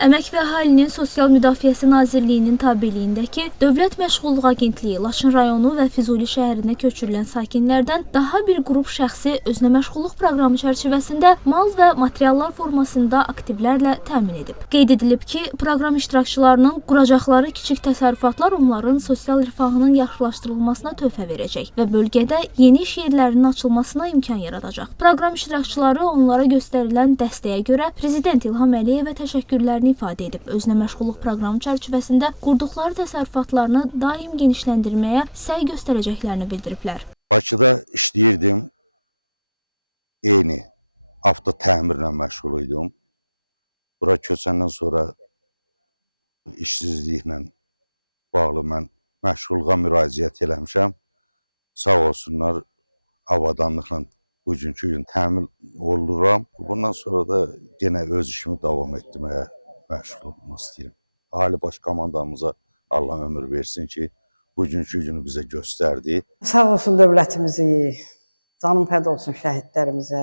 Əmək və Əhalinin Sosial Müdafiəsi Nazirliyinin tabeliyindəki Dövlət Məşğulluq Agentliyi Laçın rayonu və Füzuli şəhərinə köçürülən sakinlərdən daha bir qrup şəxsi özünə məşğulluq proqramı çərçivəsində mal və materiallar formasında aktivlərlə təmin edib. Qeyd edilib ki, proqram iştirakçılarının quracaqları kiçik təsərrüfatlar onların sosial rifahının yaxşılaşdırılmasına töhfə verəcək və bölgədə yeni iş yerlərinin açılmasına imkan yaradacaq. Proqram iştirakçıları onlara göstərilən dəstəyə görə Prezident İlham Əliyevə təşəkkürlərini ifadə edib, özünə məşğulluq proqramı çərçivəsində qurduqları təsərrüfatlarını daim genişləndirməyə səy göstərəcəklərini bildiriblər. Bakıda işləyirdim, eyni avto təmirlə məşğul idim. Bura köçəndən sonra işsizliklə bağlı mən məşğulluğa müraciət eləmişəm. Sağ olsunlar, avadanlıqla bugünkü gün təmin oluram. Bundan sonra da yenə öz işimi davam etdirməyə məşğul olmaq istəyirəm. Ali Baş Komandamıza Allah ömür versin ki, bugünkü günü bizə göstərdi. Sağ olsun dövlətimizi, canım fəd olsun şəhidlərimizə,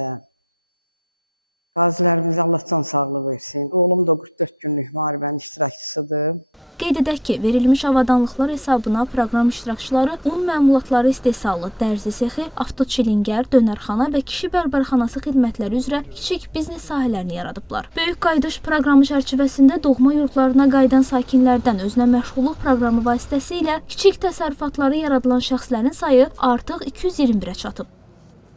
qazilərimizə Allah can sağlığı versin. Oğlum da 44 günlük müharibənin iştirakçısıdır. Qeyd edək ki, verilmiş avadanlıqlar hesabına proqram iştirakçıları un məmulatları istehsalı, dərzi sexi, avtoçilingər, dönərxana və kişi bərbərxanası xidmətləri üzrə kiçik biznes sahələrini yaradıblar. Böyük Qayıdış proqramı çərçivəsində doğma yurdlarına qayıdan sakinlərdən özünə məşğulluq proqramı vasitəsilə kiçik təsərrüfatları yaradılan şəxslərin sayı artıq 221-ə çatıb.